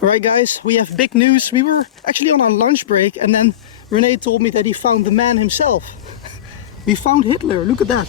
Alright guys, we have big news. We were actually on our lunch break and then Rene told me that he found the man himself. We found Hitler, look at that.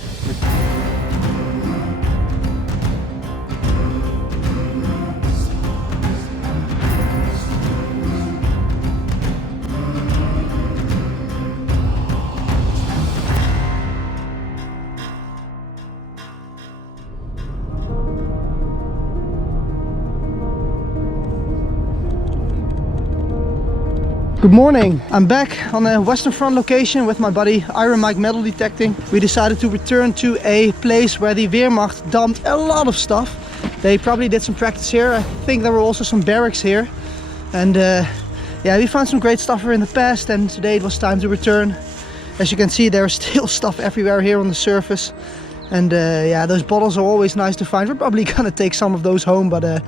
Good morning, I'm back on a Western Front location with my buddy Iron Mike Metal Detecting. We decided to return to a place where the Wehrmacht dumped a lot of stuff. They probably did some practice here. I think there were also some barracks here. And yeah, we found some great stuff here in the past and today it was time to return. As you can see, there's still stuff everywhere here on the surface. And yeah, those bottles are always nice to find. We're probably gonna take some of those home, but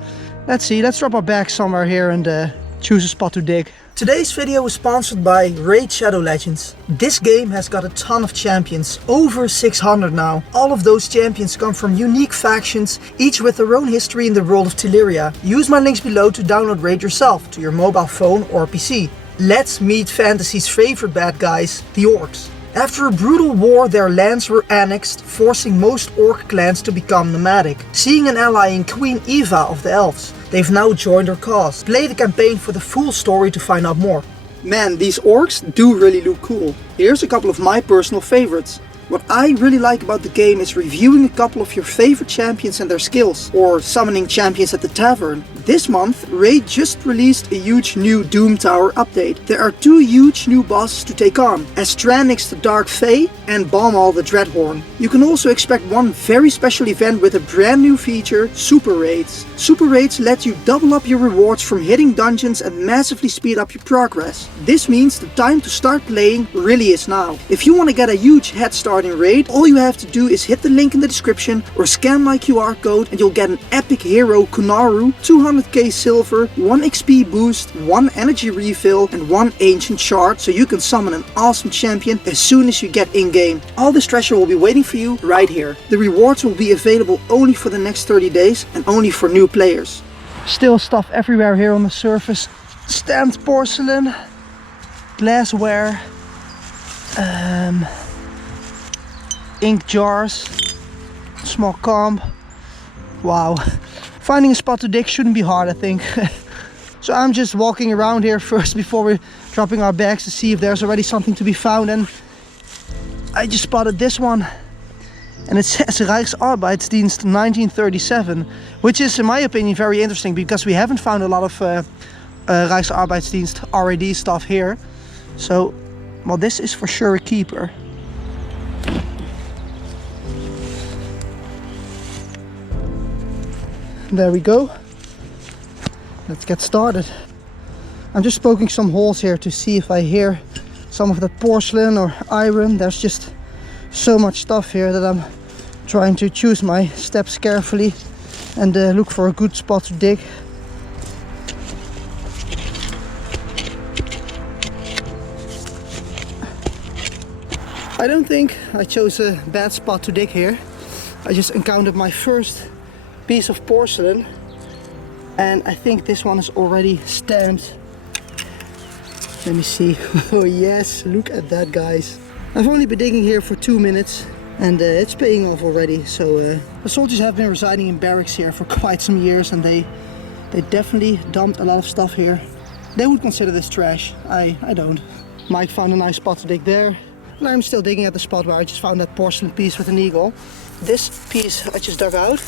let's see. Let's drop our bags somewhere here and choose a spot to dig. Today's video is sponsored by Raid Shadow Legends. This game has got a ton of champions, over 600 now. All of those champions come from unique factions, each with their own history in the world of Teleria. Use my links below to download Raid yourself to your mobile phone or PC. Let's meet fantasy's favorite bad guys, the orcs. After a brutal war, their lands were annexed, forcing most orc clans to become nomadic. Seeing an ally in Queen Eva of the Elves, they've now joined our cause. Play the campaign for the full story to find out more. Man, these orcs do really look cool. Here's a couple of my personal favorites. What I really like about the game is reviewing a couple of your favorite champions and their skills, or summoning champions at the tavern. This month, Raid just released a huge new Doom Tower update. There are two huge new bosses to take on, Astranix the Dark Fae and Balmal the Dreadhorn. You can also expect one very special event with a brand new feature, Super Raids. Super Raids let you double up your rewards from hitting dungeons and massively speed up your progress. This means the time to start playing really is now. If you want to get a huge head start in Raid, all you have to do is hit the link in the description or scan my QR code and you'll get an epic hero Kunaru, 200k silver, 1 XP boost, 1 energy refill and 1 ancient shard, so you can summon an awesome champion as soon as you get in game. All this treasure will be waiting for you right here. The rewards will be available only for the next 30 days and only for new players. Still stuff everywhere here on the surface. Stamped porcelain, glassware, ink jars, small comb. Wow. Finding a spot to dig shouldn't be hard, I think. So I'm just walking around here first before we're dropping our bags to see if there's already something to be found, and I just spotted this one and it says Reichsarbeitsdienst 1937, which is in my opinion very interesting because we haven't found a lot of Reichsarbeitsdienst RAD stuff here. So, well, this is for sure a keeper. There we go. Let's get started. I'm just poking some holes here to see if I hear some of that porcelain or iron. There's just so much stuff here that I'm trying to choose my steps carefully and look for a good spot to dig. I don't think I chose a bad spot to dig here. I just encountered my first piece of porcelain and I think this one is already stamped. Let me see. Oh yes, look at that, guys. I've only been digging here for 2 minutes and it's paying off already. So the soldiers have been residing in barracks here for quite some years and they definitely dumped a lot of stuff here. They would consider this trash. I don't. Mike found a nice spot to dig there and I'm still digging at the spot where I just found that porcelain piece with an eagle. This piece I just dug out,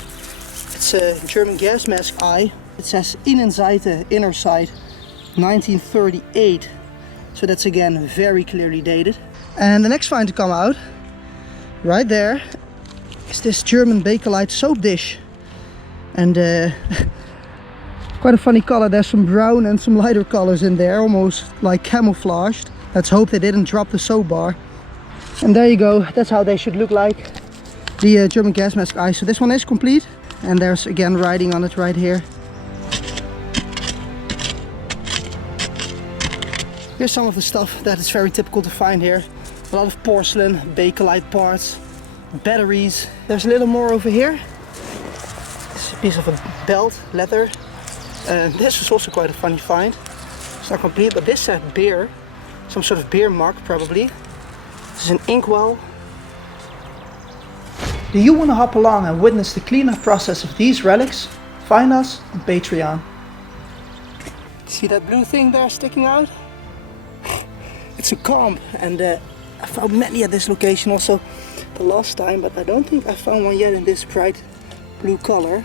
it's a German gas mask eye. It says Innenseite, inner side, 1938. So that's again very clearly dated. And the next find to come out, right there, is this German Bakelite soap dish. And quite a funny color. There's some brown and some lighter colors in there, almost like camouflaged. Let's hope they didn't drop the soap bar. And there you go, that's how they should look like. The German gas mask eye. So this one is complete. And there's again writing on it right here. Here's some of the stuff that is very typical to find here. A lot of porcelain, Bakelite parts, batteries. There's a little more over here. It's a piece of a belt, leather. And this was also quite a funny find. It's not complete, but this said beer. Some sort of beer mark probably. This is an inkwell. Do you want to hop along and witness the cleanup process of these relics? Find us on Patreon. See that blue thing there sticking out? It's a comb, and I found many at this location also the last time, but I don't think I found one yet in this bright blue color.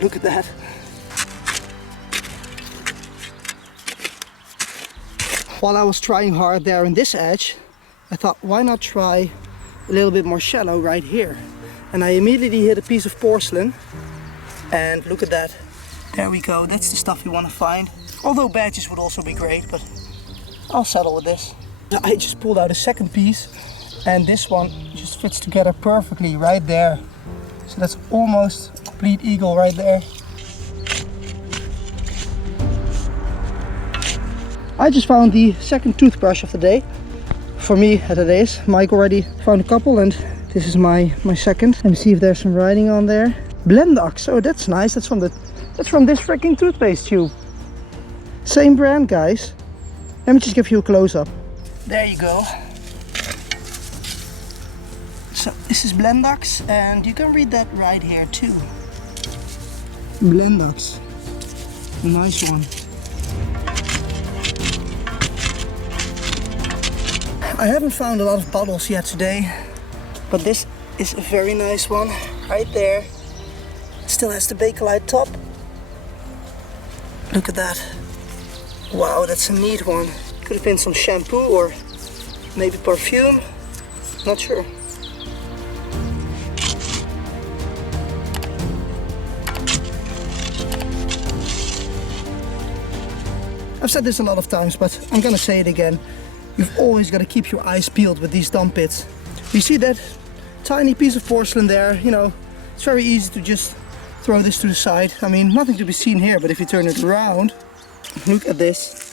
Look at that. While I was trying hard there in this edge, I thought, why not try a little bit more shallow right here? And I immediately hit a piece of porcelain, and look at that. There we go, that's the stuff you want to find. Although badges would also be great, but I'll settle with this. I just pulled out a second piece, and this one just fits together perfectly right there. So that's almost a complete eagle right there. I just found the second toothbrush of the day. For me, that is. Mike already found a couple, and this is my second. Let me see if there's some writing on there. Blendox, oh that's nice. That's from this freaking toothpaste tube. Same brand, guys. Let me just give you a close-up. There you go. So this is Blendox, and you can read that right here too. Blendox, a nice one. I haven't found a lot of bottles yet today, but this is a very nice one right there. Still has the Bakelite top. Look at that. Wow, that's a neat one. Could have been some shampoo or maybe perfume. Not sure. I've said this a lot of times, but I'm gonna say it again. You've always got to keep your eyes peeled with these dump pits. You see that tiny piece of porcelain there? You know, it's very easy to just throw this to the side. I mean, nothing to be seen here, but if you turn it around, look at this.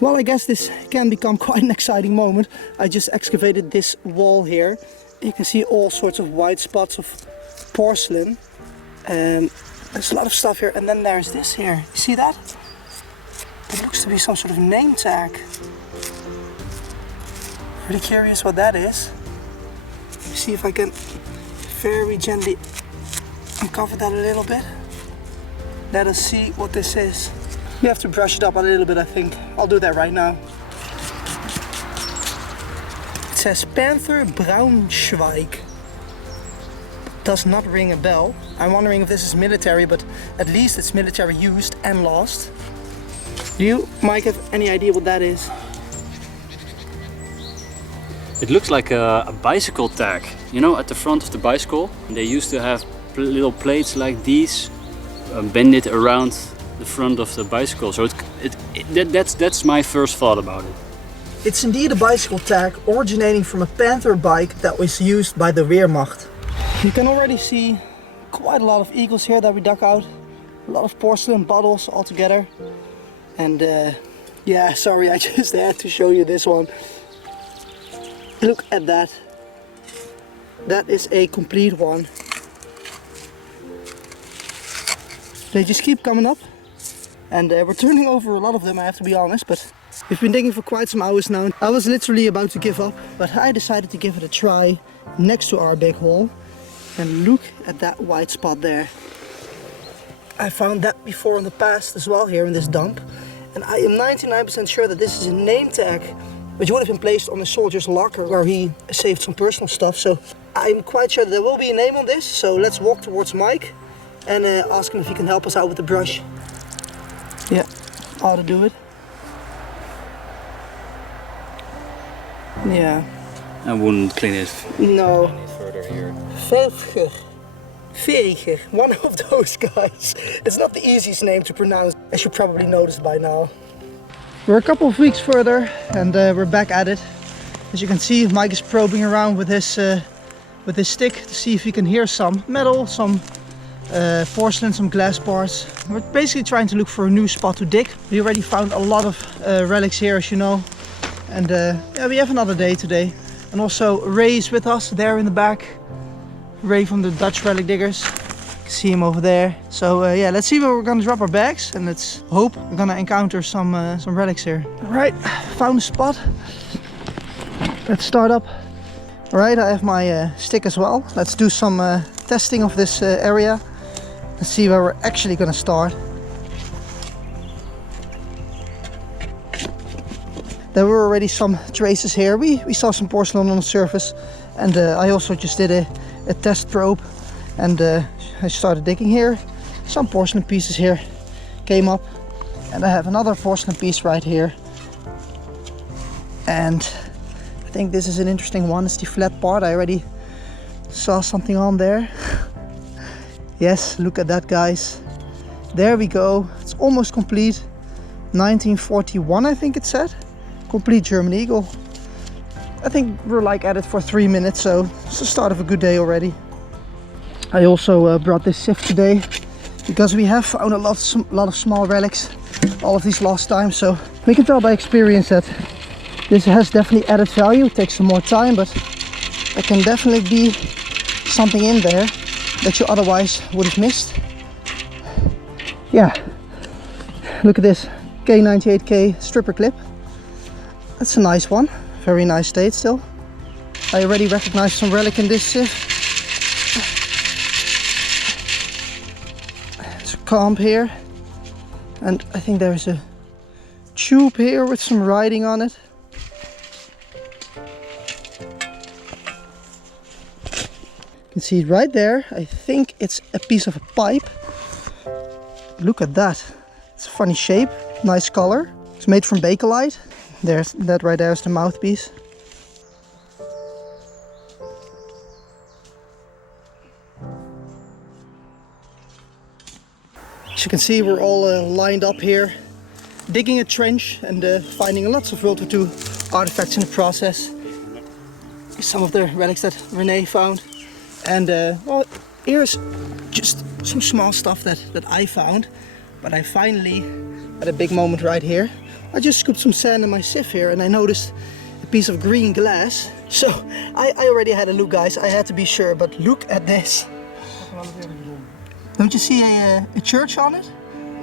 Well, I guess this can become quite an exciting moment. I just excavated this wall here. You can see all sorts of white spots of porcelain. There's a lot of stuff here, and then there's this here. You see that? It looks to be some sort of name tag. Really curious what that is. Let me see if I can very gently uncover that a little bit. Let us see what this is. You have to brush it up a little bit, I think. I'll do that right now. It says Panther Braunschweig. Does not ring a bell. I'm wondering if this is military, but at least it's military used and lost. Do you, Mike, have any idea what that is? It looks like a bicycle tag. You know, at the front of the bicycle, they used to have little plates like these, bend it around the front of the bicycle. So that's my first thought about it. It's indeed a bicycle tag originating from a Panther bike that was used by the Wehrmacht. You can already see quite a lot of eagles here that we dug out. A lot of porcelain bottles all together. And yeah, sorry, I just had to show you this one. Look at that. That is a complete one. They just keep coming up. And we're turning over a lot of them, I have to be honest. But we've been digging for quite some hours now. I was literally about to give up, but I decided to give it a try next to our big hole. And look at that white spot there. I found that before in the past as well here in this dump. And I am 99% sure that this is a name tag which would have been placed on a soldier's locker where he saved some personal stuff. So I'm quite sure that there will be a name on this. So let's walk towards Mike and ask him if he can help us out with the brush. Yeah, ought to do it. Yeah. I wouldn't clean it. No. Any further here. Veriger, one of those guys. It's not the easiest name to pronounce, as you probably noticed by now. We're a couple of weeks further and we're back at it. As you can see, Mike is probing around with his stick to see if he can hear some metal, some porcelain, some glass parts. We're basically trying to look for a new spot to dig. We already found a lot of relics here, as you know. And yeah, we have another day today. And also Ray is with us there in the back. Ray from the Dutch Relic Diggers. You can See him over there. So yeah, let's see where we're gonna drop our bags, and let's hope we're gonna encounter some relics here. All right, found a spot. Let's start up. All right, I have my stick as well. Let's do some testing of this area. Let's see where we're actually gonna start. There were already some traces here. We saw some porcelain on the surface, and I also just did a test probe, and I started digging here. Some porcelain pieces here came up, and I have another porcelain piece right here, and I think this is an interesting one. It's the flat part. I already saw something on there. Yes, look at that, guys. There we go. It's almost complete. 1941, I think it said. Complete German eagle. I think we're like at it for 3 minutes, so it's the start of a good day already. I also brought this sieve today because we have found a lot of small relics, all of these last time, so we can tell by experience that this has definitely added value. It takes some more time, but there can definitely be something in there that you otherwise would have missed. Yeah, look at this K98K stripper clip. That's a nice one, very nice state still. I already recognize some relic in this sieve. There's a comb here, and I think there's a tube here with some writing on it. You can see it right there. I think it's a piece of a pipe. Look at that. It's a funny shape, nice color. It's made from bakelite. There's that right there is the mouthpiece. As you can see, we're all lined up here, digging a trench and finding lots of World War II artifacts in the process. Some of the relics that René found. And well, here's just some small stuff that I found. But I finally had a big moment right here. I just scooped some sand in my sieve here and I noticed a piece of green glass. So I already had a look, guys. I had to be sure, but look at this. Don't you see a church on it?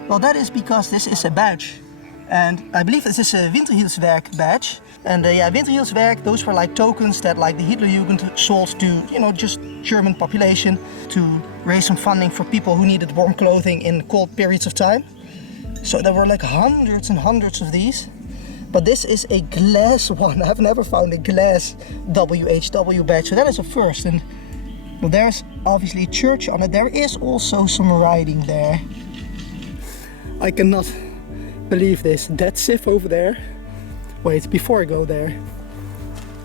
Well, that is because this is a badge. And I believe this is a Winterhilfswerk badge. And yeah, Winterhilfswerk, those were like tokens that like the Hitlerjugend sold to, you know, just German population to raise some funding for people who needed warm clothing in cold periods of time. So there were like hundreds and hundreds of these. But this is a glass one. I've never found a glass WHW badge, so that is a first. And well, there's obviously a church on it. There is also some writing there. I cannot believe this. That sieve over there. Wait, before I go there,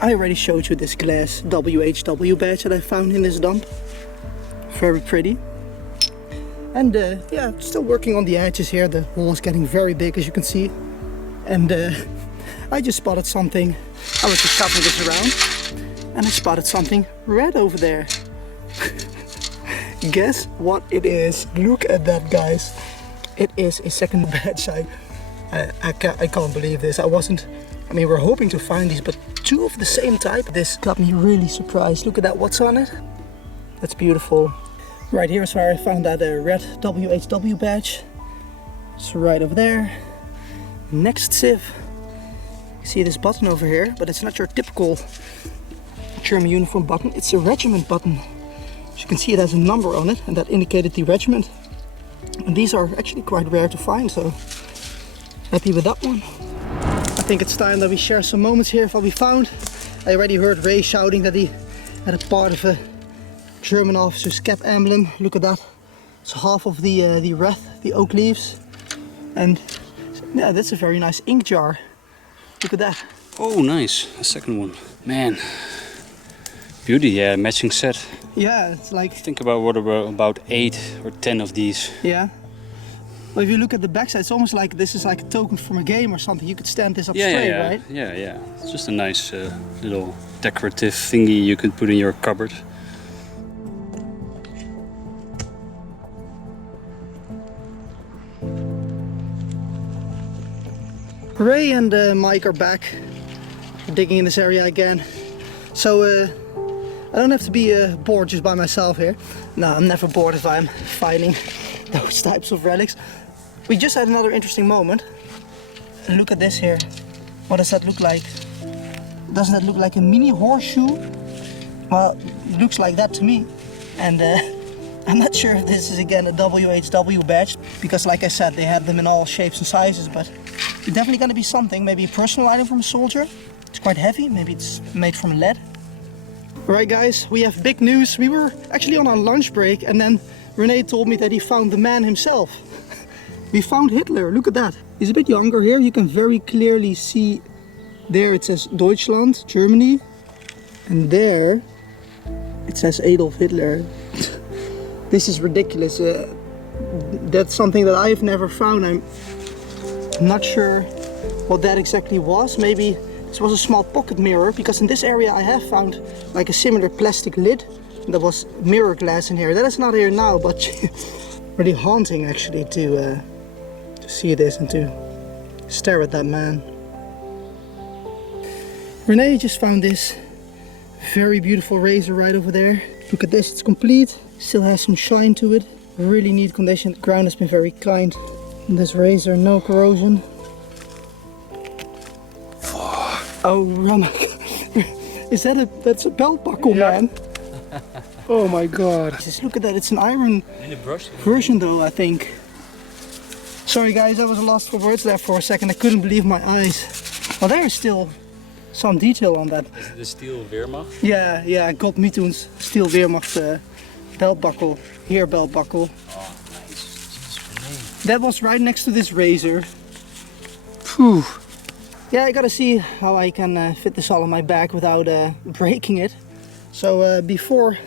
I already showed you this glass WHW badge that I found in this dump. Very pretty. And yeah, still working on the edges here. The hole is getting very big, as you can see. And I just spotted something. I was just shuffling this around and I spotted something red over there. Guess what it is? Look at that, guys. It is a second badge. I can't believe this. I mean, we're hoping to find these, but two of the same type. This got me really surprised. Look at that, what's on it? That's beautiful. Right here is where I found that red WHW badge. It's right over there. Next sieve. You see this button over here, but it's not your typical German uniform button. It's a regiment button. As you can see, it has a number on it, and that indicated the regiment. And these are actually quite rare to find, so happy with that one. I think it's time that we share some moments here of what we found. I already heard Ray shouting that he had a part of a German officer's cap emblem. Look at that. It's half of the wreath, the oak leaves. And yeah, that's a very nice ink jar. Look at that. Oh, nice. A second one. Man. Beauty, yeah, matching set. Yeah, it's like... Think about what about 8 or 10 of these. Yeah. Well, if you look at the backside, it's almost like this is like a token from a game or something. You could stand this up straight, right? Yeah. It's just a nice little decorative thingy you could put in your cupboard. Ray and Mike are back, digging in this area again. So I don't have to be bored just by myself here. No, I'm never bored if I'm finding those types of relics. We just had another interesting moment. Look at this here. What does that look like? Doesn't that look like a mini horseshoe? Well, it looks like that to me. And I'm not sure if this is again a WHW badge, because like I said, they have them in all shapes and sizes, but it's definitely going to be something. Maybe a personal item from a soldier. It's quite heavy. Maybe it's made from lead. Alright guys, we have big news. We were actually on our lunch break and then René told me that he found the man himself. We found Hitler, look at that. He's a bit younger here. You can very clearly see there it says Deutschland, Germany. And there it says Adolf Hitler. This is ridiculous. That's something that I've never found. I'm not sure what that exactly was. Maybe this was a small pocket mirror, because in this area I have found like a similar plastic lid that was mirror glass in here. That is not here now, but really haunting actually to see this and to stare at that man. René just found this very beautiful razor right over there. Look at this, it's complete. Still has some shine to it. Really neat condition. The ground has been very kind. And this razor, no corrosion. Oh, Ramak. Is that that's a belt buckle, man? Oh my god. Just look at that, it's an iron version though, I think. Sorry guys, I was lost for words there for a second. I couldn't believe my eyes. Well, there is still some detail on that. Is it the steel Wehrmacht? Yeah, God Mitoens steel Wehrmacht belt buckle. Here belt buckle. Oh, nice. That was right next to this razor. Phew. Yeah, I gotta see how I can fit this all on my back without breaking it. So before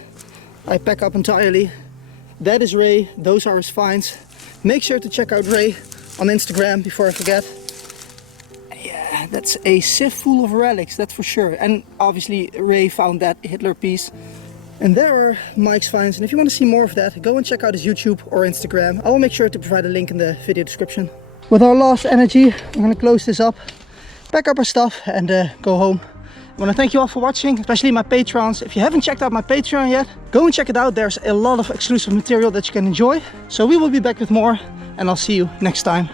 I pack up entirely, that is Ray, those are his finds. Make sure to check out Ray on Instagram before I forget. Yeah, that's a sieve full of relics, that's for sure. And obviously Ray found that Hitler piece. And there are Mike's finds, and if you want to see more of that, go and check out his YouTube or Instagram. I will make sure to provide a link in the video description. With our last energy, I'm gonna close this up, pack up our stuff and go home. I want to thank you all for watching, especially my patrons. If you haven't checked out my Patreon yet, go and check it out. There's a lot of exclusive material that you can enjoy. So we will be back with more, and I'll see you next time.